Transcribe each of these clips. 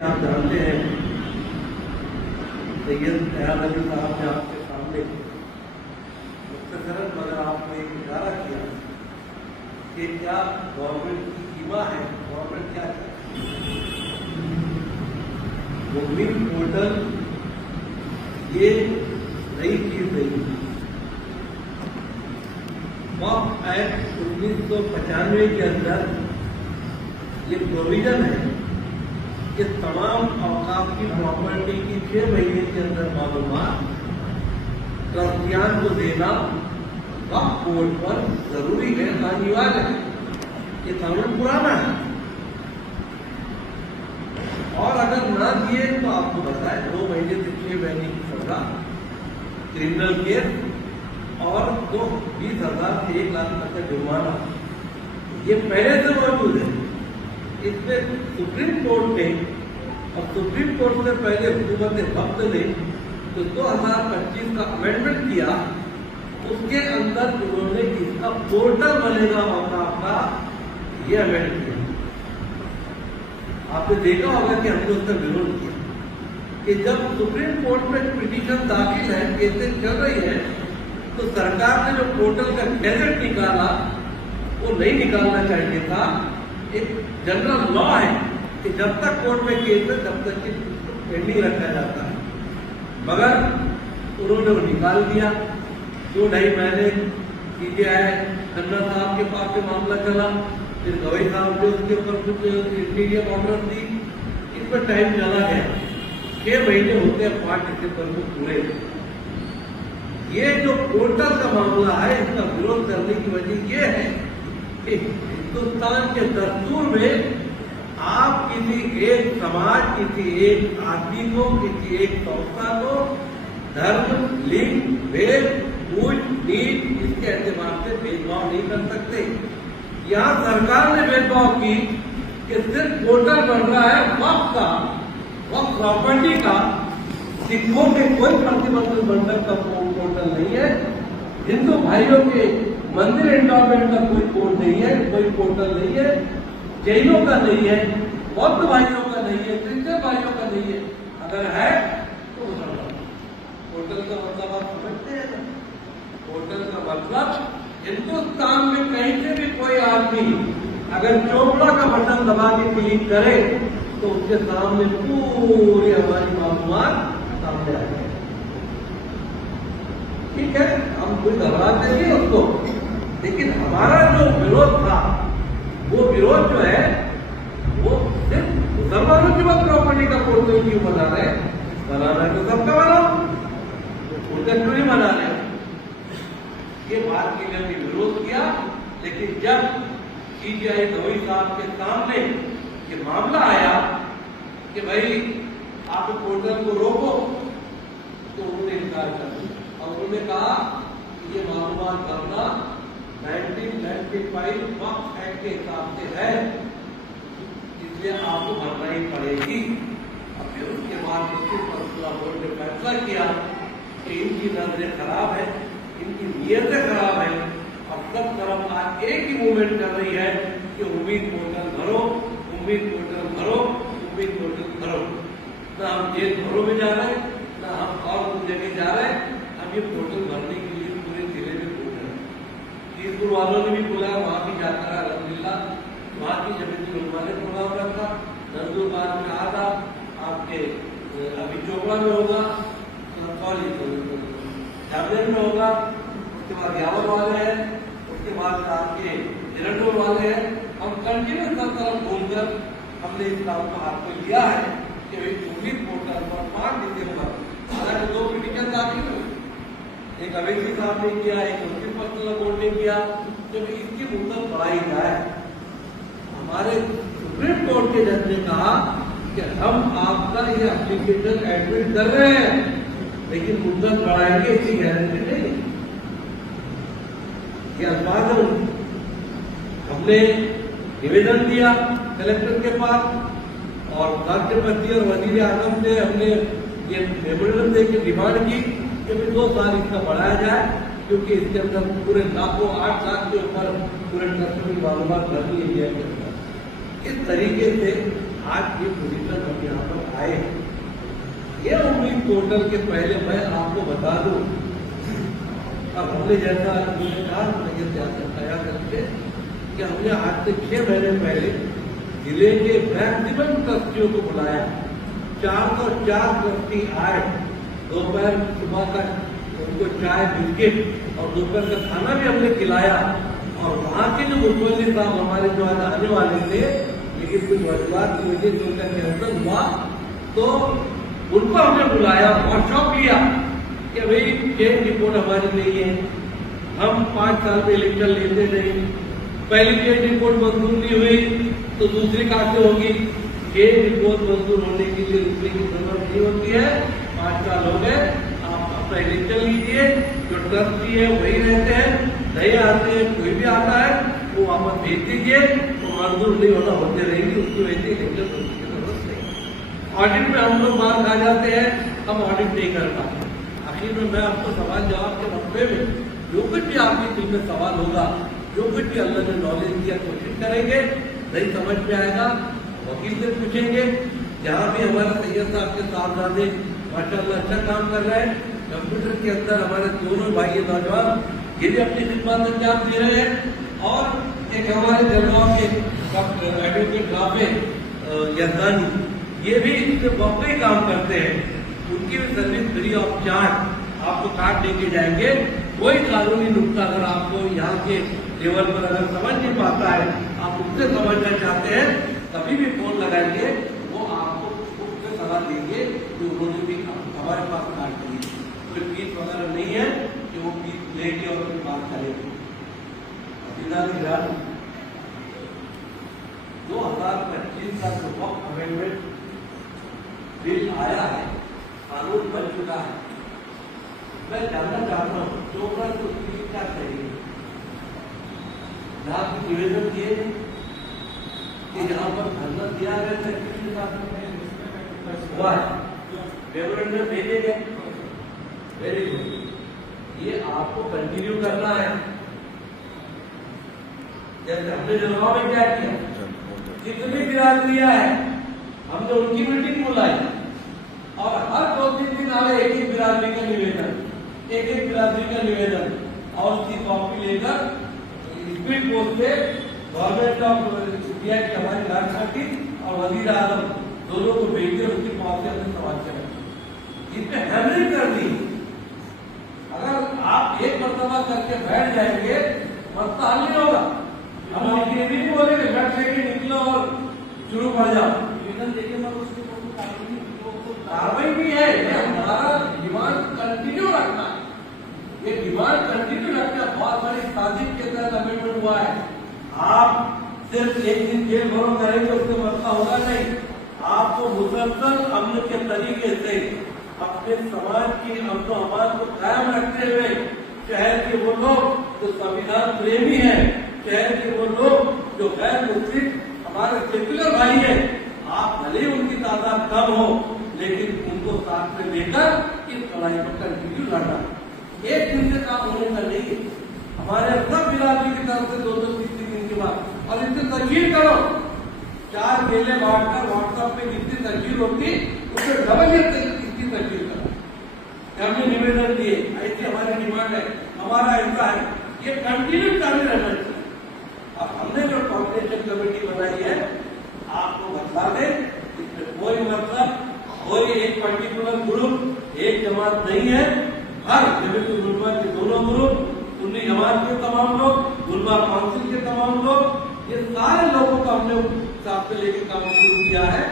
आप जानते हैं सैयद एहद अली साहब ने आपके सामने मुख्तसरन मगर आपको एक इशारा किया कि क्या गवर्नमेंट की सीमा है, गवर्नमेंट क्या चाहती है। मुस्लिम पोर्टल ये नई चीज नहीं है। वक्फ एक्ट 1995 के अंदर ये प्रोविजन है कि तमाम औकाफ की प्रॉपर्टी की 6 महीने के अंदर मालूमात ट्रस्टियान को देना वक्फ बोर्ड पर जरूरी है, अनिवार्य है। ये कानून पुराना है और अगर ना दिए तो आपको बताए 2 महीने से 6 महीने की सजा, क्रिमिनल केस और 20,000 से 1 लाख तक का जुर्माना। ये पहले से मौजूद है। इसमें सुप्रीम कोर्ट ने और सुप्रीम कोर्ट से पहले हुकूमत वक्त ने तो 2025 का अमेंडमेंट किया, उसके अंदर उन्होंने इसका पोर्टल बनेगा औकाफ का ये अमेंड किया। आपने देखा होगा कि हमने उसका विरोध किया कि जब सुप्रीम कोर्ट में पिटीशन दाखिल है, केसेस चल रही है, तो सरकार ने जो पोर्टल का गैजेट निकाला वो नहीं निकालना चाहिए था। एक जनरल लॉ है कि जब तक कोर्ट में केस है तब तक पेंडिंग रखा जाता है, मगर उन्होंने वो निकाल दिया। 2-2.5 महीने सीबीआई खन्ना साहब के पास से मामला चला, फिर गवई साहब ने उसके ऊपर कुछ इंटीरियर ऑर्डर दी, इस पर टाइम चला गया। 6 महीने होते हैं 5 दिसंबर को पूरे। ये जो पोर्टल का मामला है, इसका विरोध करने की वजह ये है कि हिंदुस्तान के दस्तूर में आप किसी एक समाज, किसी एक आदमी को, किसी एक संस्था को धर्म, लिंग, भेद, ऊंच नीच इसके एतबार से भेदभाव नहीं कर सकते। यहाँ सरकार ने भेदभाव की कि सिर्फ पोर्टल बन रहा है वक्फ का, वक्फ प्रॉपर्टी का। सिखों के कोई प्रतिबंधित मंडल का पोर्टल नहीं है, हिंदू भाइयों के मंदिर एंडोमेंट का कोई कोड नहीं है, कोई पोर्टल नहीं है, जैनों का नहीं है, बौद्ध भाइयों का नहीं है, क्रिश्चियन भाइयों का नहीं है। अगर है तो पोर्टल का मतलब आप समझते हैं ना? पोर्टल का मतलब हिंदुस्तान में कहीं से भी कोई आदमी अगर चोपड़ा का बटन दबा के क्लिक करे तो उसके सामने पूरी हमारी मालूमात सामने आ जाए। ठीक है, हम कोई घबराते नहीं उसको, लेकिन हमारा जो विरोध था वो विरोध जो है वो सिर्फ मुसलमानों की वक्त प्रॉपर्टी का पोर्टल क्यों बना रहे? बनाना है तो सबका बनाओ, पोर्टल क्यों नहीं बना रहे? ये बात की मैंने विरोध किया, लेकिन जब सीबीआई गवई साहब के सामने ये मामला आया कि भाई आप पोर्टल को रोको, तो उन्होंने इनकार कर दिया और उन्होंने कहा कि ये मालूमात करना 1995 वक्फ एक्ट के हिसाब से है, इसलिए आपको भरना ही पड़ेगी। अब फिर उसके बाद मुस्लिम फैसला बोर्ड ने फैसला किया कि इनकी नजरें खराब है, इनकी नीयतें खराब है। अब सब तरफ आज एक ही मूवमेंट कर रही है कि उम्मीद पोर्टल भरो, उम्मीद पोर्टल भरो, उम्मीद पोर्टल भरो। ना हम जेल घरों में जा रहे हैं, ना हम और उस जगह जा रहे हैं। हम ये पोर्टल भरने के लिए पूरे जिले में घूम रहे हैं। ईदपुर वालों ने भी बोला, वहां की यात्रा अल्हम्दुलिल्लाह, वहां की जमीन लोगों ने प्रोग्राम रखा। नंदुरबार में कहा था आपके अभी चोपड़ा में होगा, झारखंड में होगा, उसके बाद यावर वाले हैं, उसके बाद आपके हिरनपुर वाले हैं। हम कंटिन्यू सब तरफ घूमकर हमने इस काम को हाथ में लिया है कि भाई उम्मीद पोर्टल पर 5 दिसंबर, हालांकि 2 पिटीशन दाखिल हुए, एक अवेशी साहब ने किया, एक मुस्लिम पर्सनल बोर्ड ने किया, जब इसकी मुद्दत बढ़ाई जाए। हमारे सुप्रीम कोर्ट के जज ने कहा कि हम आपका ये एप्लीकेशन एडमिट कर रहे हैं, लेकिन मुद्दत बढ़ाएंगे इसकी गारंटी नहीं। ये अल्फाज है। हमने निवेदन दिया कलेक्टर के पास और राष्ट्रपति और वजीर आजम से हमने ये मेमोरेंडम देकर डिमांड की कि 2 साल इसका बढ़ाया जाए, क्योंकि इसके अंदर पूरे लाखों 8 लाख के ऊपर पूरे ट्रस्ट की मालूमात भर ली है। इस तरीके से आज ये पोजीशन हम यहाँ पर आए। ये उम्मीद पोर्टल के पहले मैं आपको बता दूं, अब हमने जैसा कहा तैयार करके कि हमने आज से 6 महीने पहले जिले के मैक्सिमम ट्रस्टियों को बुलाया। 404 ट्रस्टी आए, दोपहर सुबह का उनको चाय बिस्किट और दोपहर का खाना भी हमने खिलाया। और वहाँ के जो मुख्यमंत्री साहब हमारे जो आज आने वाले थे, लेकिन कुछ वजूहत की वजह से उनका कैंसल हुआ, तो उनको हमने बुलाया और शौक लिया कि भाई चेंज रिपोर्ट हमारी नहीं है, हम 5 साल में इलेक्शन लेते नहीं, पहली चेंज रिपोर्ट मंजूर नहीं हुई तो दूसरी कहाँ से होगी। चेंज रिपोर्ट मंजूर होने के लिए रुकने की जरूरत नहीं होती है। 5 साल हो गए, आप अपना इलेक्शन लीजिए, जो ट्रस्टी है वही रहते हैं, नहीं आते हैं कोई भी आता है वो वापस भेज दीजिए, तो मंजूर नहीं होना होते रहेंगे, उसकी वजह से इलेक्शन होने की जरूरत नहीं। ऑडिट में हम लोग मार खा जाते हैं, हम ऑडिट नहीं कर पाते। आखिर में मैं आपको सवाल जवाब के मौके में जो कुछ भी आपके दिल में सवाल होगा, जो कुछ भी अल्लाह ने नॉलेज दिया कोशिश करेंगे, नहीं समझ में आएगा वकील से पूछेंगे। जहाँ भी हमारा सैयद साहब के साहबजादे माशाअल्लाह अच्छा काम कर रहे हैं, कंप्यूटर के अंदर हमारे दोनों भाई नौजवान ये भी अपनी खिदमत अंजाम दे रहे हैं। और एक हमारे जलगांव के एडवोकेट राफे यजदानी, ये भी इससे वाकई काम करते हैं, उनकी भी सर्विस फ्री ऑफ चार्ज आपको कार्ड लेके जाएंगे। कोई कानूनी नुक्ता अगर आपको यहाँ के लेवल पर अगर समझ नहीं पाता है, आप उससे समझना चाहते हैं, कभी भी फोन लगाएंगे, वो आपको उससे सलाह देंगे कि उन्होंने भी हमारे पास कार्ड दी, कोई फीस वगैरह नहीं है कि वो फीस लेके और फिर बात करेंगे। 2025 का जो वक्त अमेंडमेंट बिल आया है, कानून बन चुका है, मैं जानना चाहता हूँ जो प्रश्न उसके लिए क्या चाहिए। जहाँ की निवेदन दिए कि जहाँ पर धरना दिया गया हुआ है, मेमोरेंडम भेजे गए, वेरी गुड, ये आपको कंटिन्यू करना है। जैसे हमने जलगांव में क्या किया, जितनी बिरादरियां है हमने उनकी मीटिंग बुलाई और हर 2-3 दिन आए एक बिरादरी का निवेदन, एक बिरादरी का निवेदन, और उसकी कॉपी लेकर स्पीड पोस्ट से गवर्नमेंट ऑफ इंडिया की हमारी राष्ट्रपति और वजीर आजम दोनों को भेजकर उसकी कॉपी अपने सवाल करें। इसमें हैमरिंग कर दी। अगर आप एक मरतबा करके बैठ जाएंगे मसला हल नहीं होगा। हम ये भी बोलेंगे बैठ लेके निकलो और शुरू कर जाओ, निवेदन देके मगर उसको कार्रवाई भी है। हमारा डिमांड कंटिन्यू रखना है, ये डिमांड कंटिन्यू रखना बहुत बड़ी साजिश के तहत अमेंडमेंट हुआ है। आप सिर्फ एक दिन जेल भरो करेंगे उससे मसला होगा नहीं। आपको मुसलसल अमन के तरीके से अपने समाज की अमन अमान को कायम रखते हुए, शहर के वो लोग जो संविधान प्रेमी है, शहर के वो लोग जो गैर मुस्लिम हमारे सेक्युलर भाई है, आप भले ही उनकी तादाद कम हो लेकिन उनको साथ में लेकर इस लड़ाई पर कंटिन्यू लड़ना। एक दिन से काम होने का नहीं है। हमारे सब बिरादरी की तरफ से 2-3 दिन के बाद, और इससे तस्वीर करो, 4 मेले बांटकर व्हाट्सएप पे जितनी तस्वीर होती उससे डबल इसकी तस्वीर करो। हमने निवेदन दिए, ऐसी हमारी डिमांड है, हमारा ऐसा है, ये कंटिन्यू चालू रहना चाहिए। अब हमने जो कोऑर्डिनेशन कमेटी बनाई है आपको बता दें, इसमें कोई मतलब कोई एक पर्टिकुलर ग्रुप एक जमात नहीं है। हर जमीयतुल उलमा के दोनों ग्रुप, सुन्नी जमात के तमाम लोग, उलमा काउंसिल के तमाम लोग, ये सारे लोगों को हमने साथ में लेकर काम शुरू किया है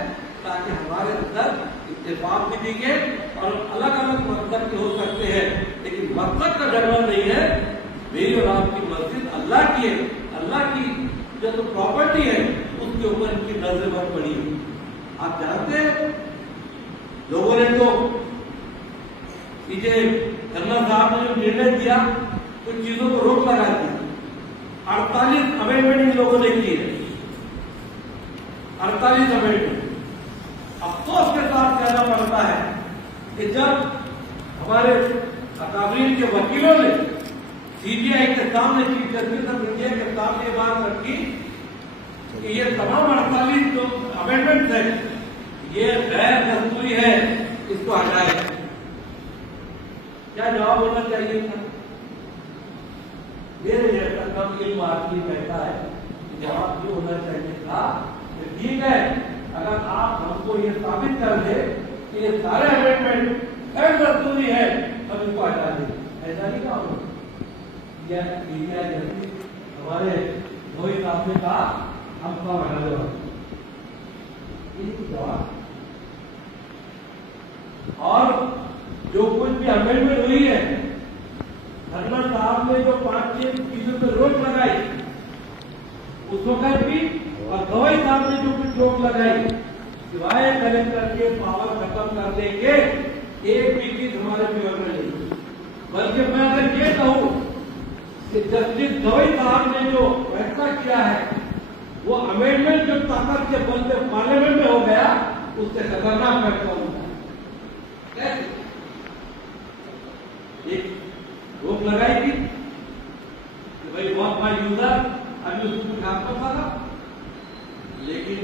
ताकि हमारे अंदर इत्तेफाक भी दिखे। और अलग अलग मकसद के हो सकते हैं लेकिन मकसद का झगड़ा नहीं है। मेरी और आपकी मस्जिद अल्लाह की है, अल्लाह की जो प्रॉपर्टी है उसके ऊपर इनकी नजर बहुत बड़ी है। आप जानते हैं लोगों ने तो पीछे गन्ना साहब ने जो निर्णय दिया कुछ चीजों को रोक लगा दिया। 48 अमेंडमेंट इन लोगों ने किए, 48 अमेंडमेंट। अफसोस के साथ कहना पड़ता है कि जब हमारे अकाबरीन के वकीलों ने सीबीआई के सामने, चीफ जस्टिस ऑफ इंडिया के सामने बात रखी कि ये तमाम 48 जो अमेंडमेंट है ये गैर दस्तूरी है, इसको हटाए। क्या जवाब होना चाहिए था? मेरे जैसा कम एक आदमी कहता है कि जवाब ये होना चाहिए था कि ठीक है, अगर आप हमको ये साबित कर दे कि ये सारे अमेंडमेंट गैर दस्तूरी है, हम इनको हटा दें। ऐसा नहीं कहा हमारे वही साहब ने कहा हम कब हटा दो। और जो कुछ भी अमेंडमेंट हुई है, धर्मा साहब ने जो 5-6% पे रोक लगाई उस वक्त भी, और गवाई साहब ने जो कुछ रोक लगाई, सिवाय कलेक्टर के पावर खत्म करने के एक भी चीज हमारे फेवर में नहीं। बल्कि मैं अगर ये कहूं कि जस्टिस गवाई साहब ने जो फैसला किया है वो अमेंडमेंट जो ताकत के बल से पार्लियामेंट में हो गया, उससे खतरनाक फैसला होता है। एक रोक लगाई थी कि भाई वॉक बाय यूजर, अभी उसको खात्मा था, लेकिन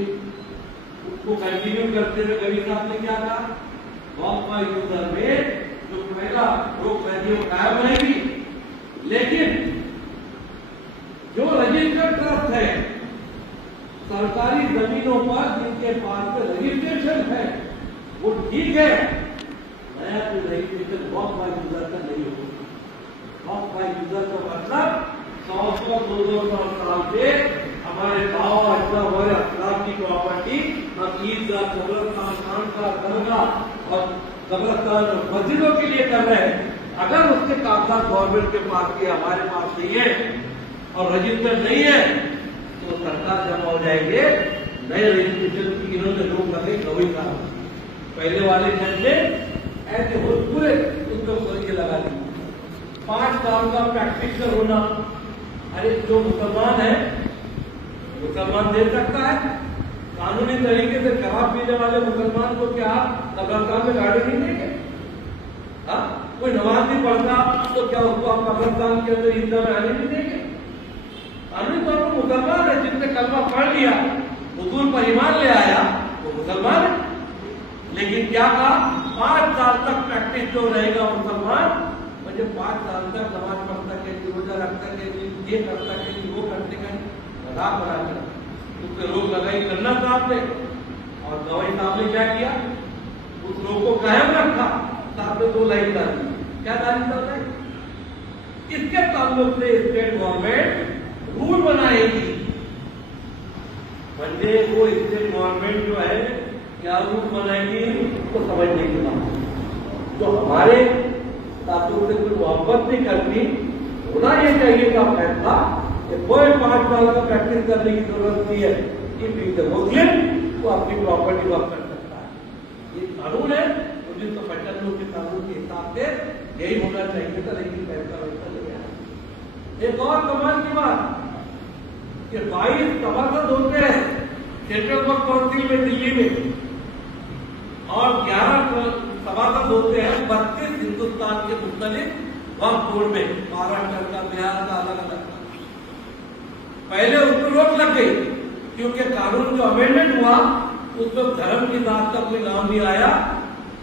उसको कंटिन्यू करते हुए गवी साहब ने क्या कहा, वॉक बाय यूजर में जो पहला रोक लगी वो कायम रहेगी, लेकिन जो रजिस्टर्ड ट्रस्ट है सरकारी जमीनों पर जिनके पास में रजिस्ट्रेशन है वो ठीक है, नया तो रजिस्ट्रेशन वॉक बाय यूजर का नहीं होगा। वॉक बाय यूजर का मतलब 100-200 साल से हमारे गाँव हमारे अफराद की प्रॉपर्टी हम ईदगाह, कब्रस्तान, खानका, दरगाह और कब्रस्तान और मस्जिदों के लिए कर रहे हैं। अगर उसके कागजात गवर्नमेंट के पास के हमारे पास नहीं है और रजिस्टर नहीं है तो सरकार जमा हो जाएंगे नए रजिस्ट्रेशन की। इन्होंने रोक लगाई गवई साहब, पहले वाले जज ने ऐसे हो पूरे उसको लगा दी। 5 साल का प्रैक्टिशनर होना, अरे जो मुसलमान है मुसलमान दे सकता है कानूनी तरीके से शराब पीने वाले मुसलमान को क्या कब्रिस्तान में गाड़ी नहीं देंगे? हाँ, कोई नमाज नहीं पढ़ता तो क्या उसको आप कब्रिस्तान के अंदर ईदगाह में आने नहीं देंगे? कानूनी तौर पर मुसलमान है, जिसने कलमा पढ़ लिया, हुजूर पर ईमान ले आया, वो मुसलमान है। लेकिन क्या कहा, 5 साल तक प्रैक्टिस जो रहेगा मुसलमान, मुझे 5 साल तक नमाज पढ़ता के रोजा रखता के ये करता के वो करते का मजाक बना कर उस पर रोक लगाई करना साहब ने। और गवाई साहब ने क्या किया, उस रोक को कायम रखा। साहब ने 2 लाइन डाल दी। क्या डाली साहब ने? इसके ताल्लुक से स्टेट गवर्नमेंट रूल बनाएगी। बंदे वो स्टेट गवर्नमेंट जो है क्या रूल बनाएगी उसको समझने की बात। जो हमारे ताल्लुक से कोई मोहब्बत नहीं करती, होना ये चाहिए का फैसला कोई 5 साल का प्रैक्टिस करने की जरूरत नहीं है। कि मुस्लिम वो अपनी प्रॉपर्टी वक्त कर सकता है। ये कानून है 1995 के कानून के हिसाब से यही होना चाहिए था, लेकिन फैसला वैसा नहीं आया। एक और कमाल की बात कि 22 सभासद होते हैं सेंट्रल वक्फ काउंसिल में दिल्ली में, और 11 सभासद होते हैं 32 हिंदुस्तान के मुख्तलिफ वक्फ बोर्ड में, महाराष्ट्र का, बिहार का, अलग अलग। पहले उसको रोक लग गई क्योंकि कानून जो अमेंडमेंट हुआ उसमें धर्म की बात का कोई नाम नहीं आया,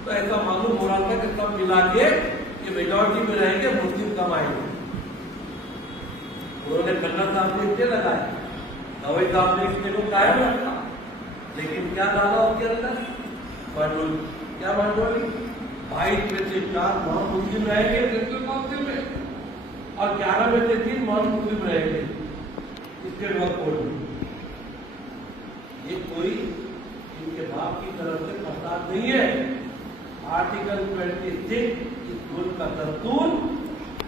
तो ऐसा मालूम हो रहा था कि सब मिला के ये मेजॉरिटी में रहेंगे, मुस्लिम कम आएंगे। उन्होंने खन्ना साहब ने इससे लगाया, गवाई साहब ने इसमें को कायम रखा, लेकिन क्या डाला उसके अंदर बांटोली। क्या बांटोली? 22 में से 4 नॉन मुस्लिम रहेंगे सेंट्रल काउंसिल में और 11 में से 3 नॉन मुस्लिम रहेंगे स्टेट वक्फ बोर्ड में। ये कोई इनके बाप की तरफ से फसाद नहीं है। आर्टिकल 26 स्कूल का दस्तूर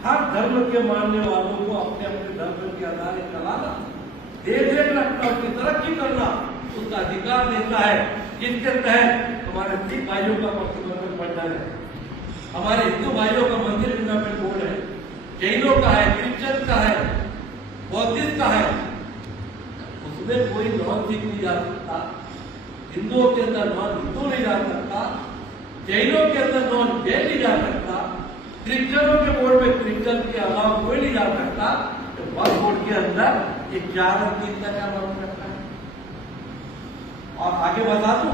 हर धर्म के मानने वालों को अपने अपने धर्म के आधार पर चलाना, देख रखना, उसकी तरक्की करना उसका अधिकार देता है, जिसके तहत हमारे सिख भाइयों का प्रतिबंधन बढ़ना है, हमारे हिंदू भाइयों का मंदिर टूर्नामेंट बोर्ड है, जैनों का है, क्रिश्चियन का है, बौद्धिस्ट का है, उसमें कोई नॉन सिख नहीं जा सकता, हिंदुओं के अंदर नॉन हिंदू नहीं जा सकता, जैनों के अंदर नॉन जैन नहीं जा सकता, क्रिश्चियनों के बोर्ड में क्रिश्चियन के अलावा कोई नहीं जा सकता। तो वक्फ बोर्ड के अंदर 11 दिन का क्या मालूम रखता है। और आगे बता दूं,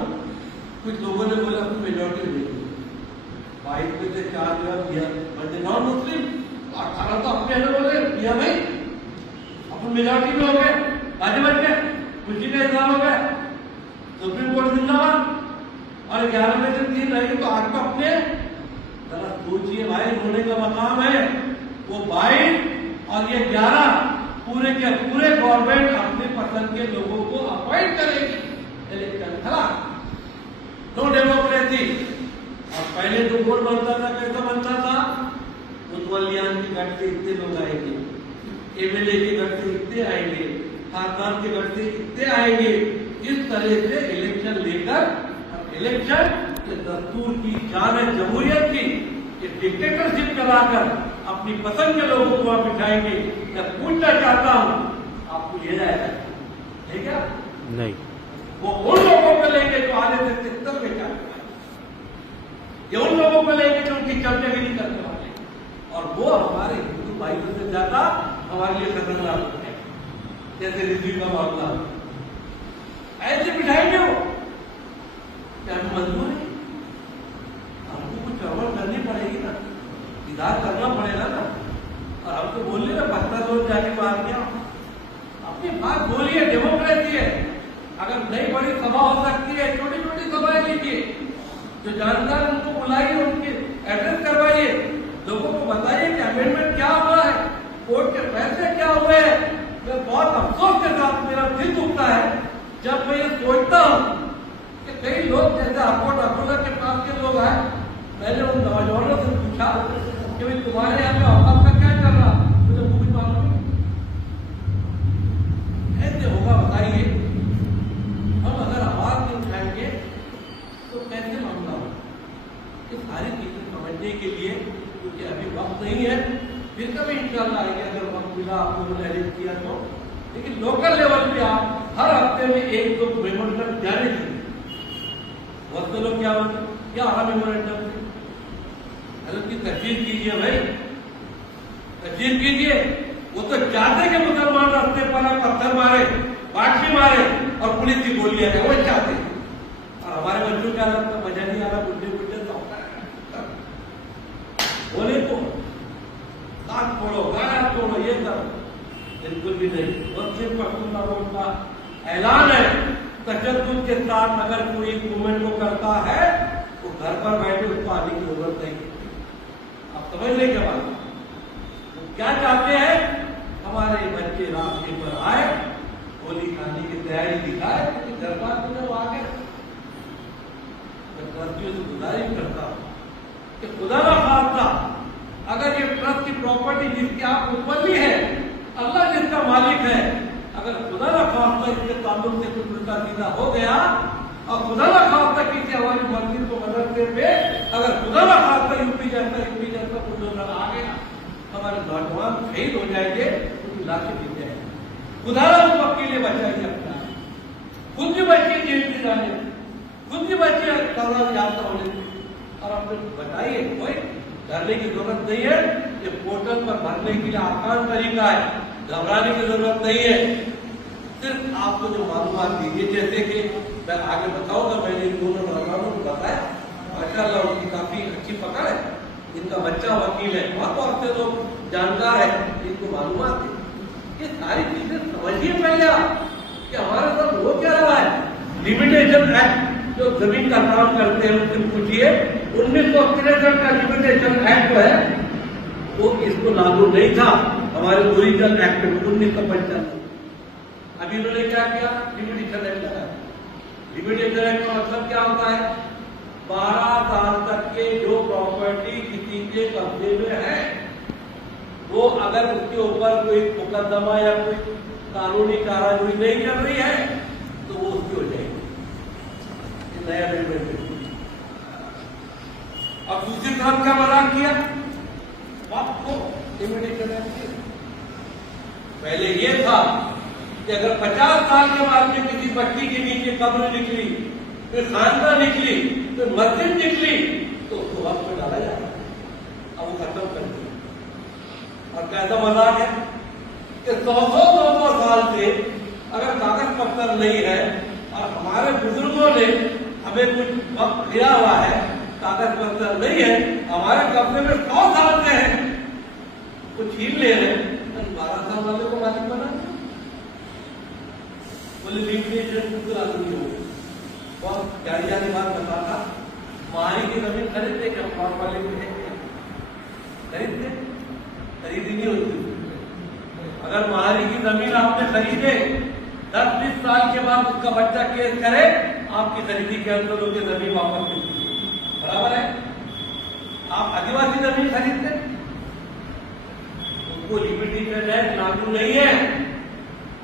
कुछ लोगों ने बोला मेजोरिटी दे दी, 22 में से 4 जवाब दिया, बंदे नॉन मुस्लिम 18 तो अपने हैं बोले दिया भाई, अपन मेजोरिटी में हो गए, बाजी बच गए, खुशी का इजहार हो गया, सुप्रीम कोर्ट जिंदाबाद। और 11 में से 3 रहेंगे तो 8 तो अपने। जरा सोचिए भाई, होने का मकाम है वो 22 और ये 11 पूरे के पूरे गवर्नमेंट अपने पसंद के लोगों को अपॉइंट करेगी, इलेक्शन खड़ा, नो डेमोक्रेसी। और पहले जो बोर्ड बनता था कैसा बनता था, मुतवल्लियान के गढ़ से इतने लोग आएंगे, एमएलए के गढ़ से इतने आएंगे, खासदार के गढ़ से इतने आएंगे, इस तरह से इलेक्शन लेकर इलेक्शन दस्तूर की जान है जमहूरियत की, ये डिक्टेटरशिप चलाकर अपनी पसंद के लोगों को वहां बिठाएंगे। मैं पूछना चाहता हूं, आपको ले जाएगा है क्या? नहीं, वो उन लोगों को लेंगे जो आने से 70 में क्या, ये उन लोगों को लेंगे जो उनकी चर्चा भी नहीं करने वाले, और वो हमारे हिंदू भाइयों से ज्यादा हमारे लिए खतरनाक है, जैसे रिजवी का मामला ऐसे बिठाएंगे वो। क्या हम मंजूर है? हमको कुछ चर्चा करनी पड़ेगी ना, इधार करना पड़ेगा ना। और हम तो बोलिए ना 15 लोग जाके बात किया, अपनी बात बोलिए, डेमोक्रेसी है। अगर नई बड़ी सभा हो सकती है, छोटी छोटी सभाएं लीजिए, जो जानकार उनको बुलाइए, उनके एड्रेस करवाइए, लोगों को बताइए कि अमेंडमेंट क्या हुआ है, कोर्ट के फैसले क्या हुए हैं। मैं बहुत अफसोस के साथ मेरा दिल दुखता है जब मैं ये सोचता हूँ कि कई लोग जैसे अकोट अकोला के पास के लोग हैं, मैंने उन नौजवानों से पूछा कि भाई तुम्हारे यहाँ पे आवाज का क्या चल रहा, मुझे कुछ मालूम ऐसे होगा बताइए। हम अगर आवाज नहीं उठाएंगे तो कैसे मामला होगा? ये सारी चीजें समझने के लिए, क्योंकि अभी वक्त नहीं है, फिर कभी इंशाल्लाह आएंगे अगर वक्त मिला, आपको अरेंज किया तो। लेकिन लोकल लेवल पे आप हर हफ्ते में 1-2 मेमोरेंडम जारी करें। बहुत से लोग क्या होते क्या आ रहा मेमोरेंडम से, की तस्दीक कीजिए भाई, तस्दीक कीजिए। वो तो चाहते कि मुसलमान रास्ते पर पत्थर मारे, बाटली मारे और पुलिस की गोलियां है, वो चाहते। और हमारे बच्चों क्या लगता, मजा नहीं आ रहा, बुढ़े बुढ़े बोले तो दांत फोड़ो, गाना तोड़ो, ये करो, बिल्कुल भी नहीं। और सिर्फ का ऐलान है, तशद्दुद के साथ अगर कोई मूवमेंट को करता है तो घर पर बैठे उसको आने की जरूरत नहीं। आप समझ लें क्या बात? तो क्या चाहते हैं, हमारे बच्चे रास्ते पर आए, होली खाने की तैयारी दिखाए, क्योंकि घर बार तो जब आ गए। मैं ट्रस्टियों से गुजारिश करता हूँ कि खुदा ना खास्ता अगर ये ट्रस्ट की प्रॉपर्टी जिसकी आप मुतवल्ली है, अल्लाह जिसका मालिक है, अगर खुदा ना खास्ता इसके ताल्लुक से कुछ उल्टा सीधा हो गया, और खुदा ना खास्ता किसी हमारी मस्जिद को मदरसे पे अगर खुदा ना खास्ता यूपी जैसा बुलडोजर आ गया, हमारे नौजवान शहीद हो जाएंगे, उनकी लाशें गिर जाएंगे। खुदा ना उस वक्त के लिए बचाइए अपना, खुद भी बच्चे जेल में जाने, खुद भी बच्चे यात्रा होने, और अपने बताइए कोई डरने की जरूरत नहीं है। ये पोर्टल पर भरने के लिए आसान तरीका है, घबराने की जरूरत नहीं है। सिर्फ आपको जो मालूमात दीजिए, जैसे कि मैं आगे बताऊंगा, मैंने इन दोनों नौजवानों को बताया, माशाअल्लाह उनकी काफी अच्छी पकड़ है, इनका बच्चा वकील है, बहुत से लोग जानकार है, इनको मालूमात है। ये सारी चीजें समझिए पहले आप कि हमारे साथ हो क्या रहा है। लिमिटेशन एक्ट जो जमीन का काम करते हैं उनसे पूछिए, 1963 का लिमिटेशन एक्ट जो है वो इसको लागू नहीं था हमारे ओरिजिनल एक्ट में 1995। अभी उन्होंने क्या किया, लिमिटेशन एक्ट लगाया। लिमिटेशन एक्ट का मतलब क्या होता है, 12 साल तक के जो प्रॉपर्टी किसी के कब्जे में है, वो अगर उसके ऊपर कोई मुकदमा या कोई कानूनी कार्रवाई नहीं कर रही है तो वो उसकी हो जाएगी। नया अमेंडमेंट। अब दूसरी तरफ क्या मजाक किया, आपको लिमिटेशन एक्ट। पहले ये था कि अगर 50 साल के बाद में किसी बच्ची के नीचे कब्र निकली, फिर खानदान निकली, फिर मस्जिद निकली, तो उसको वक्त में डाला जाता है। अब वो खत्म कर दिया। और कैसा मजाक है कि 100 साल से अगर कागज पत्थर नहीं है, और हमारे बुजुर्गों ने हमें कुछ वक्त दिया हुआ है, कागज पत्र नहीं है, हमारे कब्जे में 100 साल के हैं, कुछ छीन ले रहे हैं, 12 साल वाले को मालिक बना बोले लिमिटेशन आदमी हो। बहुत प्यारी वाली बात बताता, माही की जमीन खरीदते क्या फॉर्म वाले खरीदते? खरीदी नहीं होती। अगर महारी की जमीन आपने खरीदे, 10-20 साल के बाद उसका बच्चा केस करे, आपकी खरीदी के अंदर उसकी जमीन वापस मिलती है, बराबर है। आप आदिवासी जमीन खरीदते, उनको लिमिटेशन एक्ट लागू नहीं है।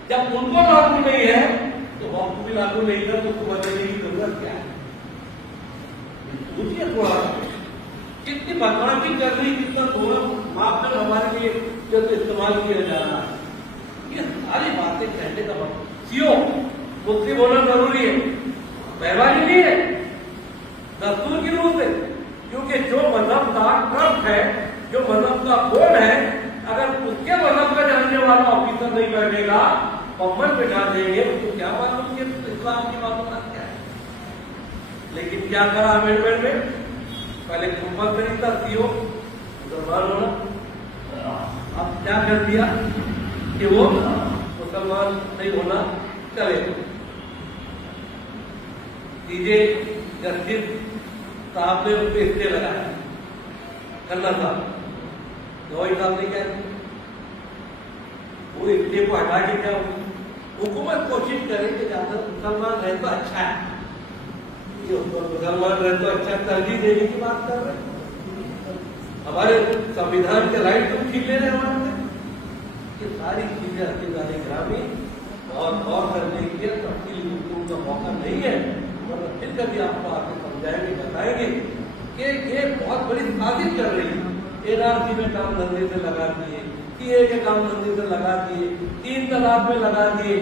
जब उनको लागू नहीं है तो हमको भी लागू नहीं है, तो उसको बदलने की जरूरत क्या है? सोचिए थोड़ा, कितनी बदमाशी कर रही, कितना थोड़ा मापदंड हमारे लिए जब इस्तेमाल किया जा रहा है। ये सारी बातें कहने का मतलब सीओ मुझसे बोलना जरूरी है, मेहरबानी नहीं है, दस्तूर की रूप है। क्योंकि जो मजहब का ट्रस्ट है, जो मजहब का कोड है, अगर उसके मजहब का जानने वाला ऑफिसर नहीं बैठेगा, पम्मन बिठा देंगे, तो क्या मालूम कि इस्लाम की मालूम क्या है। लेकिन क्या करा अमेंडमेंट में? पहले कंपल्सरी था सीओ मुसलमान होना, अब क्या कर दिया कि वो मुसलमान नहीं होना चलेगा। सीजे जस्टिस साहब ने उस पर स्टे लगाया, खन्ना साहब, गवाही साहब ने क्या किया, वो स्टे को हटा के क्या हुकूमत कोशिश करे कि ज्यादा मुसलमान रहे तो अच्छा है, मुसलमान रहे तो अच्छा, तरजीह देने की बात कर रहे हैं। हमारे संविधान के राइट तो ठीक ले रहे हैं हमारे, ये सारी चीजें अतिदारी ग्रामीण बहुत गौर करने के लिए तफसील गुफ्तगू का मौका नहीं है, और फिर कभी आपको आगे समझाएंगे, बताएंगे कि ये बहुत बड़ी साजिश कर रही है। एनआरसी में काम धंधे से लगा दिए, सीए के काम धंधे से लगा दिए, 3 तलाक में लगा दिए।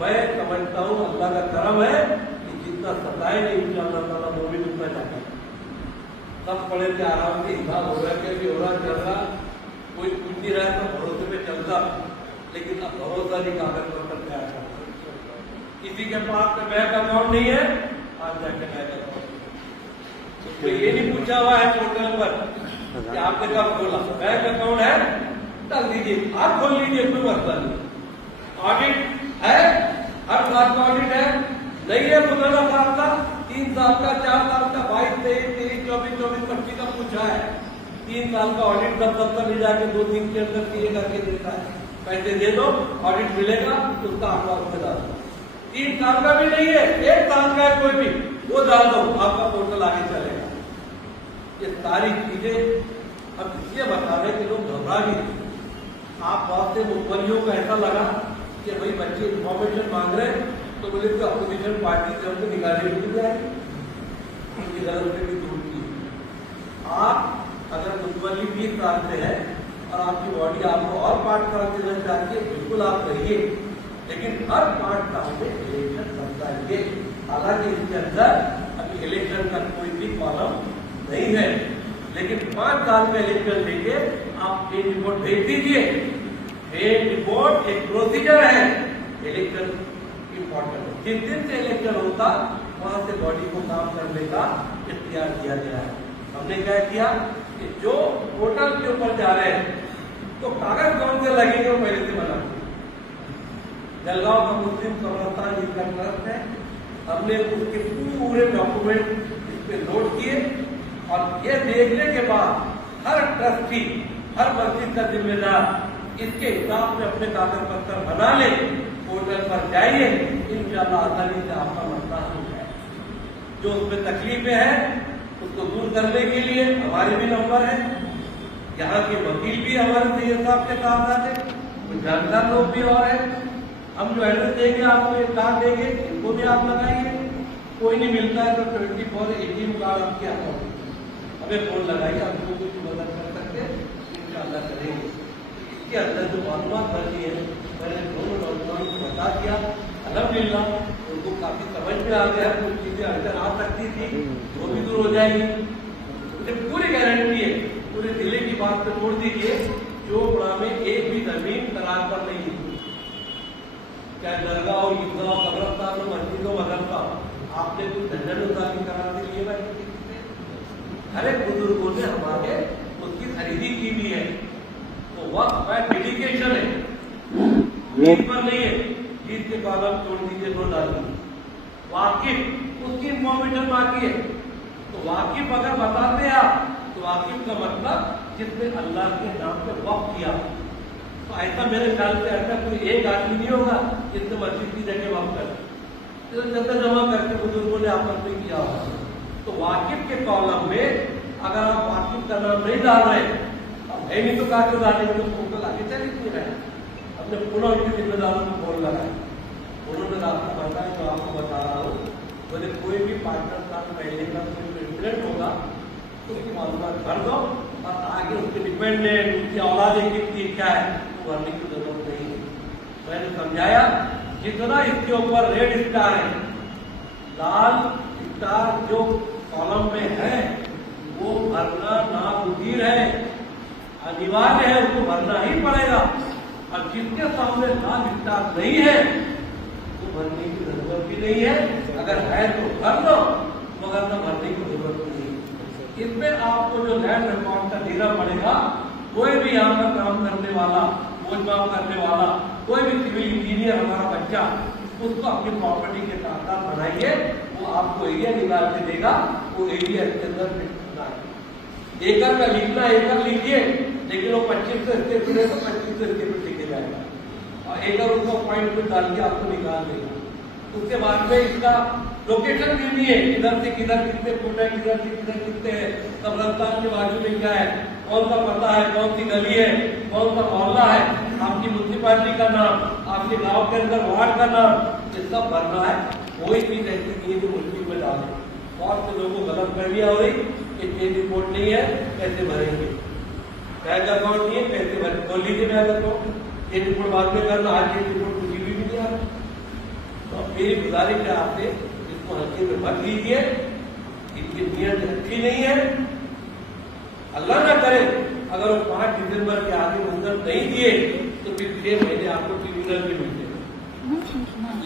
मैं समझता हूँ अल्लाह का करम है कि जितना सताएंगे इंशाअल्लाह ताला वो भी उतना जाता है। सब पड़े थे आराम से, हिसाब हो रहा है, हो रहा चल रहा, कोई कुछ नहीं रहा था, भरोसे में चलता। लेकिन अब भरोसा नहीं, कागज पत्र क्या है, किसी के पास बैंक अकाउंट नहीं है, आज जाके बैंक अकाउंट, तो ये नहीं पूछा हुआ है पोर्टल पर कि आपने कब खोला, बैंक अकाउंट है डाल दीजिए, आप खोल लीजिए, कोई मसला नहीं। ऑडिट है, हर साल का ऑडिट है, नहीं है पुराना साल का, 3 साल का, 4 साल का, 22, 23, 24, 25 का पूछा है। 3 साल का ऑडिट सब ले जाके 2 दिन के अंदर सीए करके देता है, पैसे दे दो, ऑडिट मिलेगा, उसका आंकड़ा उसमें डाल दो। 3 साल का भी नहीं है, 1 साल का है कोई भी, वो डाल दो, आपका पोर्टल आगे चलेगा। ये सारी चीजें अब इसलिए बता रहे कि लोग घबरा गए। आप बहुत से मुखबरियों को ऐसा लगा कि भाई बच्चे इन्फॉर्मेशन मांग रहे हैं, तो बोले कि अपोजिशन पार्टी से उनको निकाले मिल जाएगी, उनकी गलत से भी दूर की। आप अगर मुखबरी 20 साल से है और आपकी बॉडी आपको और पार्ट करा देना चाहिए, बिल्कुल आप रहिए, लेकिन हर पार्ट का हमें इलेक्शन बनता है। हालांकि इसके अंदर अभी इलेक्शन का कोई भी कॉलम नहीं है, लेकिन 5 साल में इलेक्शन लेके आप एक रिपोर्ट भेज दीजिए। एक रिपोर्ट एक प्रोसीजर है, इलेक्शन इंपॉर्टेंट है। जिस दिन से इलेक्शन होता वहां से बॉडी को काम करने का इख्तियार दिया गया है। हमने क्या किया कि जो पोर्टल के ऊपर जा रहे हैं तो कागज कौन से लगेंगे वो पहले से बना दिया। जलगांव का मुस्लिम कब्रिस्तान जिसका ट्रस्ट है, हमने उसके पूरे डॉक्यूमेंट इस पे नोट किए, और ये देखने के बाद हर ट्रस्टी, हर मस्जिद का जिम्मेदार इसके हिसाब से अपने कागज पत्र बना ले, पोर्टल पर जाइए, इंशाअल्लाह आसानी से आपका मसला हल हो जाए। जो उसमें तकलीफें हैं उसको दूर करने के लिए हमारे भी नंबर है, यहाँ के वकील भी हमारे सीए साहब के साथ आते, कुछ जानकार लोग भी और है। हम जो एड्रेस देंगे आपको, एक कार्ड देंगे, इनको भी आप लगाइए। कोई नहीं मिलता है तो 24 ATM कार्ड आपके अकाउंट, हमें फोन लगाइए, आपको कुछ मदद कर सकते इंशाअल्लाह करेंगे। इसके अंदर जो मालूमात भरनी है मैंने दोनों नौजवानों को बता दिया, अल्हम्दुलिल्लाह उनको काफी समझ में आ गया। कुछ चीजें अंदर आ सकती थी वो भी दूर हो जाएगी, मुझे पूरी गारंटी है। पूरे जिले की बात तो छोड़ दीजिए, जोगबड़ा में एक भी जमीन तलाक पर नहीं, चाहे दरगाह हो, ईदगाह, कब्रिस्तान हो, मस्जिद हो, मदरसा, आपने कुछ धंधनुदारी करार के लिए बैठे हर एक बुजुर्गों ने हमारे उसकी खरीदी की भी है। तो वक्त है, डेडिकेशन है, जीत पर नहीं है। जीत के कॉलम छोड़ दीजिए, नो डालिए। वाकिफ उसकी इन्फॉर्मेशन बाकी है। तो वाकिफ अगर बताते आप तो वाकिफ का मतलब जिसने अल्लाह के नाम पे वक्त किया। तो ऐसा मेरे ख्याल से ऐसा कोई एक आदमी नहीं होगा जिसने मस्जिद की जगह वक्त कर जैसे जमा करके बुजुर्गों ने आपस में किया होगा। तो वाकिफ के कॉलम में अगर आप वाकिफ का नाम नहीं डाल रहे, अब है नहीं तो कागज डालेंगे तो फोटो आगे चल नहीं रहे। अपने पुनः उनकी जिम्मेदारों को बोल रहा है, उन्होंने रास्ता बताया तो आपको बता रहा हूँ। बोले कोई भी पार्टनर साथ पहले का कोई इंसिडेंट होगा तो उसकी मालूमात भर दो और आगे उसके डिपेंडेंट उसकी औलाद कितनी क्या है वो भरने की जरूरत नहीं है। मैंने समझाया जितना इसके ऊपर रेड स्टार है, लाल स्टार जो कॉलम में है वो भरना नागुज़ीर है, अनिवार्य है, उसको भरना ही पड़ेगा। और जिसके सामने लाल स्टार नहीं है तो भरने की जरूरत भी नहीं है। अगर है तो भर लो, मगर न भरने की जरूरत नहीं है। इसमें आपको जो लैंड रिकॉर्ड का देना पड़ेगा, कोई भी यहाँ पर काम करने वाला, कोई काम करने वाला, कोई भी सिविल इंजीनियर हमारा बच्चा उसको अपनी प्रॉपर्टी के कागजात बनाइए, वो आपको एरिया निकाल के देगा, वो एरिया के अंदर फिटना है। एकड़ का लिखना एकड़ लिखिए, लेकिन वो 25 स्क्वायर फीट है तो 25 स्क्वायर फीट लिखे जाएगा और एकड़ उसको पॉइंट में डाल के आपको निकाल देगा। उसके बाद में इसका लोकेशन भी नहीं है, किधर से किधर कितने फुट है, किधर से किधर कितने है, कब्रिस्तान के बाजू में क्या है, कौन सा पता है, कौन सी गली है, कौन सा मोहल्ला है, आपकी म्यूनसिपालिटी का नाम, आपके गांव के अंदर वार्ड का नाम, ये सब भरना है। कोई चीज ऐसी नहीं है जो मुश्किल में डाले। बहुत से लोगों को गलत फहमियां हो रही कि चेंज रिपोर्ट नहीं है कैसे भरेंगे, बैंक अकाउंट नहीं है कैसे भरे, बोल लीजिए बैंक अकाउंट, चेंज रिपोर्ट बाद में करना, आज चेंज रिपोर्ट कुछ भी नहीं आ रहा। तो मेरी गुजारिश है आपसे इसको हल्के में मत लीजिए, इनकी नीयत अच्छी नहीं है। अल्लाह ना करे अगर वो 5 दिसंबर के आगे मंजूर नहीं दिए तो फिर 6 महीने आपको ट्रिब्यूनल में मिलते हैं।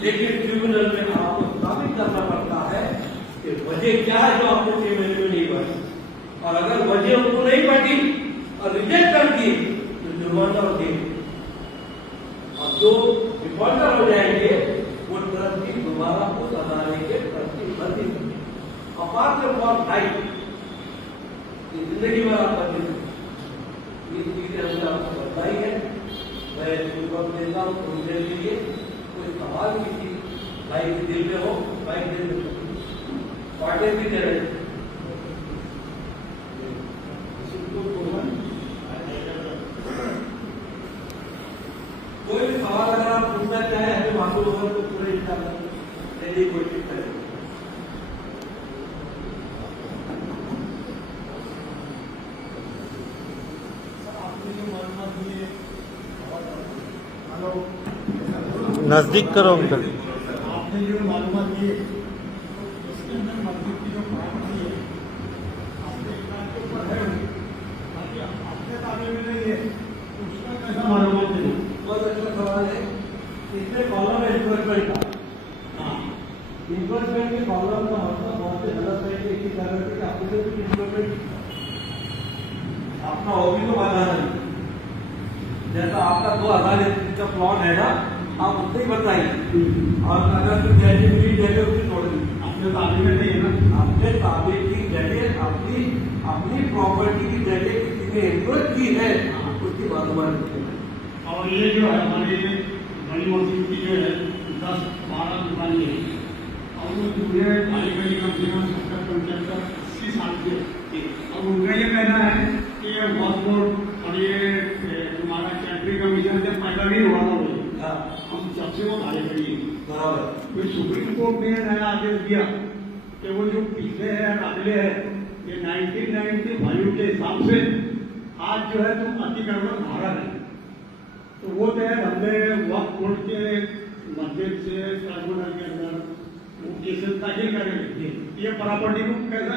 लेकिन ट्रिब्यूनल में आपको साबित करना पड़ता है कि वजह क्या है जो आपने 6 महीने में नहीं बढ़ी, और अगर वजह उनको नहीं बढ़ी और रिजेक्ट कर दी तो जुर्माना और दे, और जो डिफॉल्टर हो जाएंगे वो ट्रस्टी दोबारा उस अदालत के ट्रस्टी बन नहीं सकते। अपार्ट फॉर राइट जिंदगी भर आप बदले ये चीजें हमने आपको बताई है। मैं शुरुआत देता हूँ उनके लिए कोई सवाल किसी भाई के दिल में हो, भाई दिल में पार्टी भी दे रहे कोई भी सवाल अगर आप पूछना चाहें हमें मालूम होगा तो पूरे देने की कोशिश करें। नजदीक करो अंकल। आपने जो मालूमात दी उसके अंदर मस्जिद की जो प्रॉपर्टी है आपके इलाके के ऊपर है, बाकी आपके ताबे में नहीं है, उसका कैसा मालूमात देना? बहुत अच्छा सवाल है। इसमें कॉलम है इन्वेस्टमेंट का। हाँ, इन्वेस्टमेंट के कॉलम का मतलब बहुत से गलत है कि इसी तरह से आपने कुछ इन्वेस्टमेंट आपका हॉबी को बाधा नहीं। जैसा आपका 2000 का प्लॉट है ना, आप उससे ही बताइए, और अगर तो जैसे मिली जगह उससे छोड़ दीजिए। अपने ताबे में नहीं है ना, अपने ताबे की जगह अपनी प्रॉपर्टी की जगह किसी ने इन्वेस्ट की है उसकी मालूमात दीजिए। और ये जो है हमारी बड़ी मस्जिद की जो है 10-12 दुकानें हैं और वो पूरे कारीगरी कम से कम 70-75 80 साल के। और उनका ये कहना है कि ये वक्फ बोर्ड और ये तुम्हारा सेंट्रल कमीशन से पैदा नहीं हुआ था, हम सबसे वो भारी पड़ी बराबर। फिर सुप्रीम कोर्ट ने नया आदेश दिया कि वो जो पिछले है अगले है ये 1995 के हिसाब से आज जो है तुम अतिक्रमण धारा है, तो वो तहत हमने वक्फ बोर्ड के मस्जिद से ट्राइब्यूनल के अंदर वो केसेस दाखिल करेंगे। ये प्रॉपर्टी को कैसा